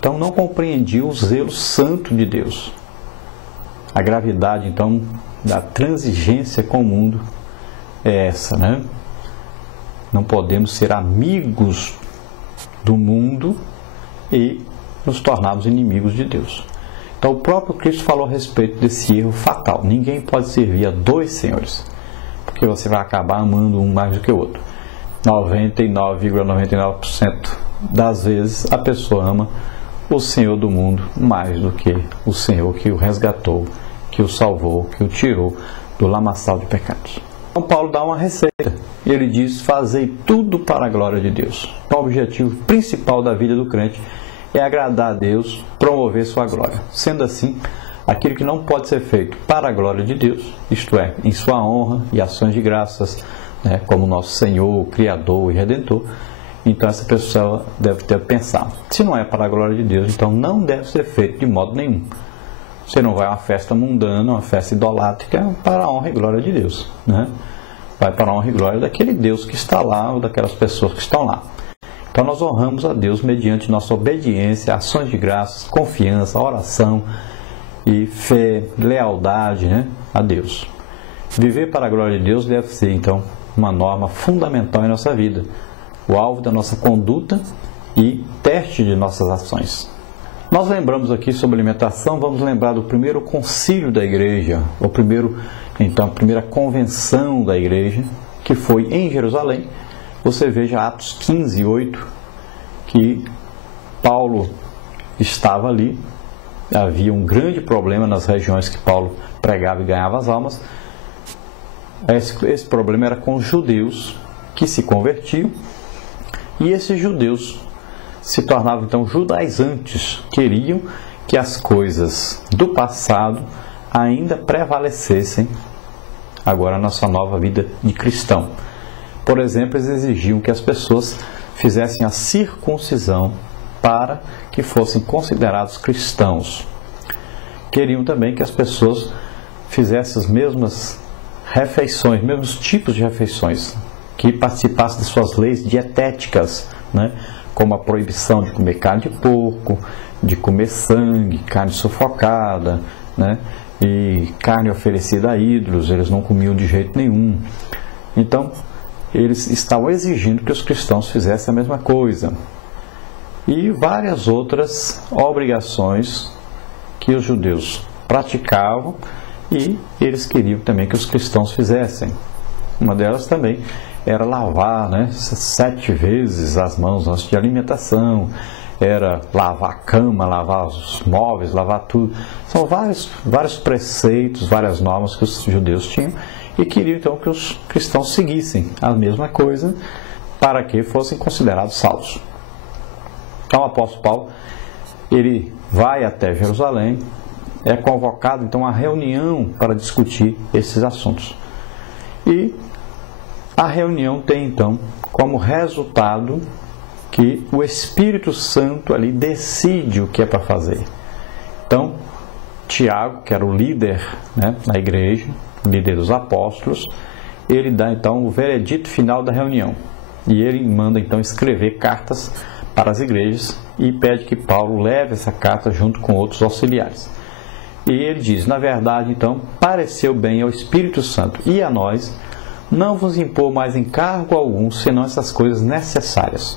Então não compreendiam o zelo santo de Deus. A gravidade, então, da transigência com o mundo é essa, né? Não podemos ser amigos do mundo e nos tornarmos inimigos de Deus. Então o próprio Cristo falou a respeito desse erro fatal. Ninguém pode servir a dois senhores, porque você vai acabar amando um mais do que o outro. 99,99% das vezes a pessoa ama o Senhor do mundo mais do que o Senhor que o resgatou, que o salvou, que o tirou do lamaçal de pecados. Então Paulo dá uma receita. Ele diz: fazei tudo para a glória de Deus. O objetivo principal da vida do crente é agradar a Deus, promover sua glória. Sendo assim, aquilo que não pode ser feito para a glória de Deus, isto é, em sua honra e ações de graças, né, como nosso Senhor, Criador e Redentor, então essa pessoa deve ter pensado. Se não é para a glória de Deus, então não deve ser feito de modo nenhum. Você não vai a uma festa mundana, uma festa idolátrica, para a honra e glória de Deus, né? Vai para a honra e glória daquele Deus que está lá, ou daquelas pessoas que estão lá. Então nós honramos a Deus mediante nossa obediência, ações de graças, confiança, oração e fé, lealdade, né, a Deus. Viver para a glória de Deus deve ser, então, uma norma fundamental em nossa vida, o alvo da nossa conduta e teste de nossas ações. Nós lembramos aqui sobre alimentação, vamos lembrar do primeiro concílio da igreja, a primeira convenção da igreja, que foi em Jerusalém. Você veja Atos 15, 8, que Paulo estava ali, havia um grande problema nas regiões que Paulo pregava e ganhava as almas. Esse problema era com os judeus que se convertiam, e esses judeus se tornavam então judaizantes, queriam que as coisas do passado ainda prevalecessem agora na sua nova vida de cristão. Por exemplo, eles exigiam que as pessoas fizessem a circuncisão para que fossem considerados cristãos. Queriam também que as pessoas fizessem as mesmas refeições, mesmos tipos de refeições, que participassem das suas leis dietéticas, né? Como a proibição de comer carne de porco, de comer sangue, carne sufocada, né? E carne oferecida a ídolos, eles não comiam de jeito nenhum. Então, eles estavam exigindo que os cristãos fizessem a mesma coisa. E várias outras obrigações que os judeus praticavam e eles queriam também que os cristãos fizessem. Uma delas também era lavar, né, 7 vezes as mãos antes de alimentação, era lavar a cama, lavar os móveis, lavar tudo. São vários preceitos, várias normas que os judeus tinham e queriam então que os cristãos seguissem a mesma coisa para que fossem considerados salvos. Então o apóstolo Paulo, ele vai até Jerusalém, é convocado então a reunião para discutir esses assuntos. E a reunião tem então como resultado que o Espírito Santo ali decide o que é para fazer. Então, Tiago, que era o líder, né, da igreja, líder dos apóstolos, ele dá então o veredito final da reunião. E ele manda então escrever cartas para as igrejas e pede que Paulo leve essa carta junto com outros auxiliares. E ele diz: na verdade, então, pareceu bem ao Espírito Santo e a nós não vos impor mais encargo algum, senão essas coisas necessárias.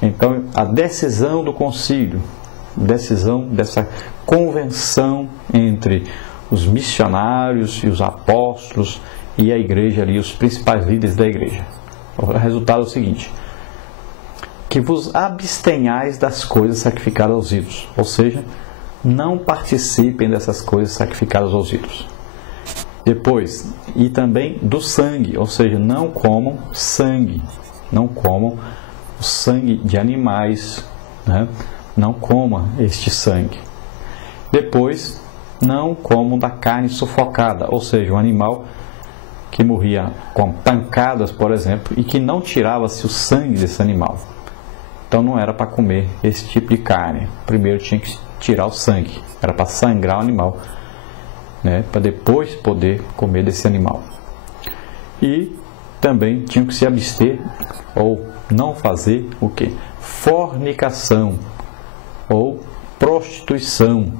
Então, a decisão do concílio, decisão dessa convenção entre os missionários e os apóstolos e a igreja ali, os principais líderes da igreja. O resultado é o seguinte: que vos abstenhais das coisas sacrificadas aos ídolos, ou seja, não participem dessas coisas sacrificadas aos ídolos. Depois, e também do sangue, ou seja, não comam sangue, não comam o sangue de animais, né? Não coma este sangue. Depois, não comam da carne sufocada, ou seja, um animal que morria com pancadas, por exemplo, e que não tirava-se o sangue desse animal. Então não era para comer esse tipo de carne. Primeiro tinha que tirar o sangue, era para sangrar o animal, né, para depois poder comer desse animal. E também tinham que se abster ou não fazer o quê? Fornicação, ou prostituição,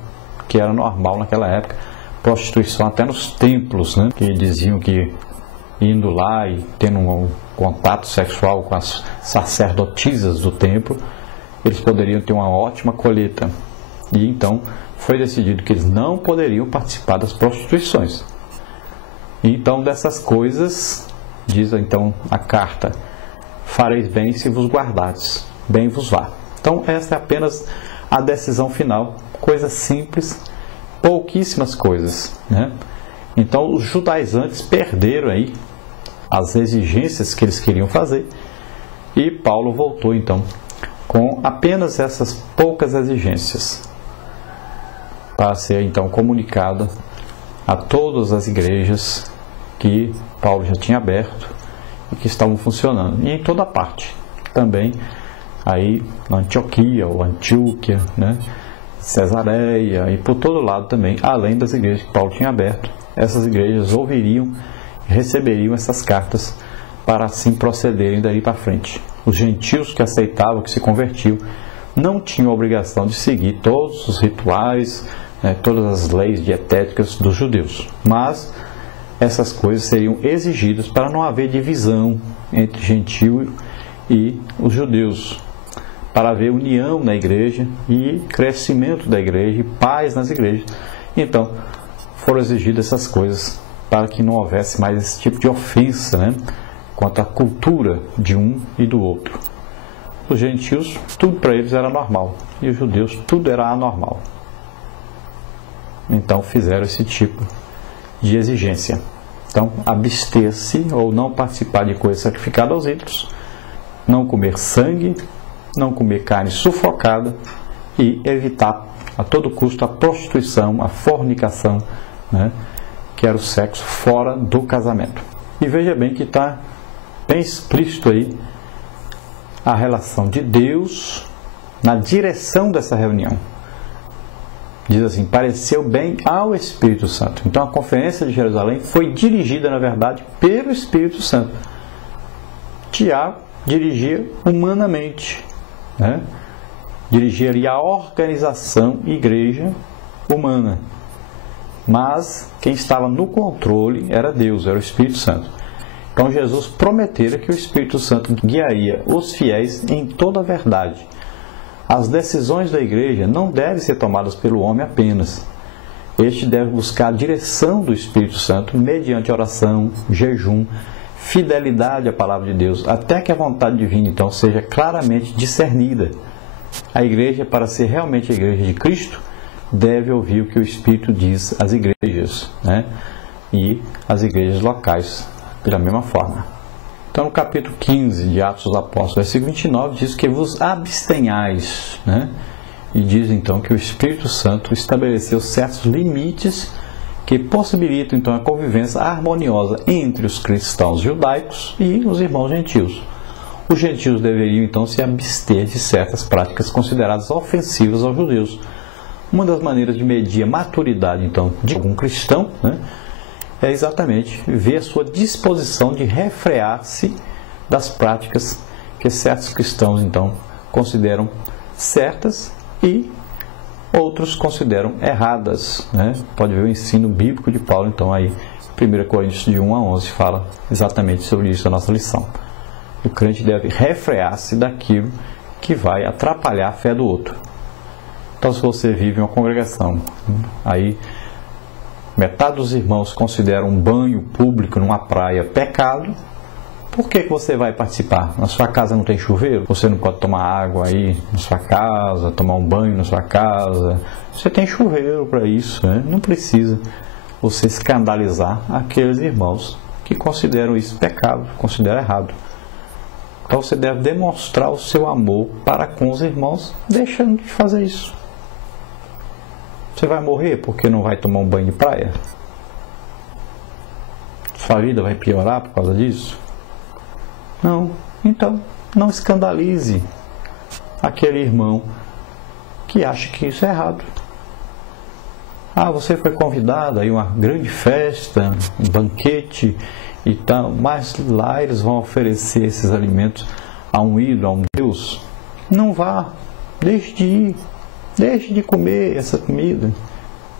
que era normal naquela época, prostituição até nos templos, né? Que diziam que indo lá e tendo um contato sexual com as sacerdotisas do templo, eles poderiam ter uma ótima colheita. E então foi decidido que eles não poderiam participar das prostituições. E então dessas coisas, diz então a carta, fareis bem se vos guardardes, bem vos vá. Então esta é apenas a decisão final, coisa simples, pouquíssimas coisas, né? Então os judaizantes perderam aí as exigências que eles queriam fazer, e Paulo voltou então com apenas essas poucas exigências para ser então comunicado a todas as igrejas que Paulo já tinha aberto e que estavam funcionando, e em toda parte, também aí na Antioquia ou Antioquia, né? Cesareia e por todo lado também, além das igrejas que Paulo tinha aberto, essas igrejas ouviriam e receberiam essas cartas para assim procederem daí para frente. Os gentios que aceitavam, que se convertiam, não tinham a obrigação de seguir todos os rituais, né, todas as leis dietéticas dos judeus, mas essas coisas seriam exigidas para não haver divisão entre gentio e os judeus, para haver união na igreja e crescimento da igreja e paz nas igrejas. Então foram exigidas essas coisas para que não houvesse mais esse tipo de ofensa, né, quanto à cultura de um e do outro. Os gentios, tudo para eles era normal, e os judeus, tudo era anormal. Então fizeram esse tipo de exigência. Então, abster-se ou não participar de coisa sacrificada aos ídolos, não comer sangue, não comer carne sufocada e evitar a todo custo a prostituição, a fornicação, né, que era o sexo fora do casamento. E veja bem que está bem explícito aí a relação de Deus na direção dessa reunião. Diz assim, pareceu bem ao Espírito Santo. Então a conferência de Jerusalém foi dirigida, na verdade, pelo Espírito Santo. Tiago dirigia humanamente, né? Dirigia ali a organização igreja humana. Mas quem estava no controle era Deus, era o Espírito Santo. Então Jesus prometera que o Espírito Santo guiaria os fiéis em toda a verdade. As decisões da igreja não devem ser tomadas pelo homem apenas. Este deve buscar a direção do Espírito Santo mediante oração, jejum, fidelidade à palavra de Deus, até que a vontade divina então seja claramente discernida. A igreja, para ser realmente a igreja de Cristo, deve ouvir o que o Espírito diz às igrejas, né? E as igrejas locais, da mesma forma. Então, no capítulo 15 de Atos dos Apóstolos, versículo 29, diz que vos abstenhais, né? E diz então que o Espírito Santo estabeleceu certos limites que possibilitam então a convivência harmoniosa entre os cristãos judaicos e os irmãos gentios. Os gentios deveriam então se abster de certas práticas consideradas ofensivas aos judeus. Uma das maneiras de medir a maturidade então de algum cristão, né, é exatamente ver a sua disposição de refrear-se das práticas que certos cristãos então consideram certas e outros consideram erradas, né? Pode ver o ensino bíblico de Paulo então aí, 1 Coríntios de 1 a 11 fala exatamente sobre isso na nossa lição. O crente deve refrear-se daquilo que vai atrapalhar a fé do outro. Então, se você vive em uma congregação, aí metade dos irmãos consideram um banho público numa praia pecado, por que você vai participar? Na sua casa não tem chuveiro? Você não pode tomar água aí na sua casa, tomar um banho na sua casa? Você tem chuveiro para isso, né? Não precisa você escandalizar aqueles irmãos que consideram isso pecado, consideram errado. Então você deve demonstrar o seu amor para com os irmãos, deixando de fazer isso. Você vai morrer porque não vai tomar um banho de praia? Sua vida vai piorar por causa disso? Não. Então, não escandalize aquele irmão que acha que isso é errado. Ah, você foi convidado a uma grande festa, um banquete e tal, mas lá eles vão oferecer esses alimentos a um ídolo, a um Deus. Não vá, deixe de ir. Deixe de comer essa comida.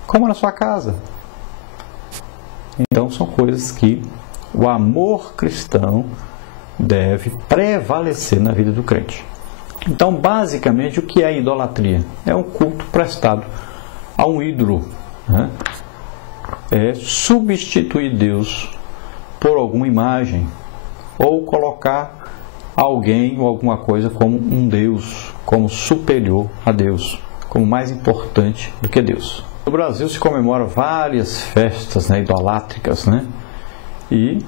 Coma na sua casa. Então são coisas que o amor cristão deve prevalecer na vida do crente. Então, basicamente, o que é idolatria? É um culto prestado a um ídolo, né? É substituir Deus por alguma imagem, ou colocar alguém ou alguma coisa como um Deus, como superior a Deus, como mais importante do que Deus. No Brasil se comemora várias festas, né, idolátricas, né? E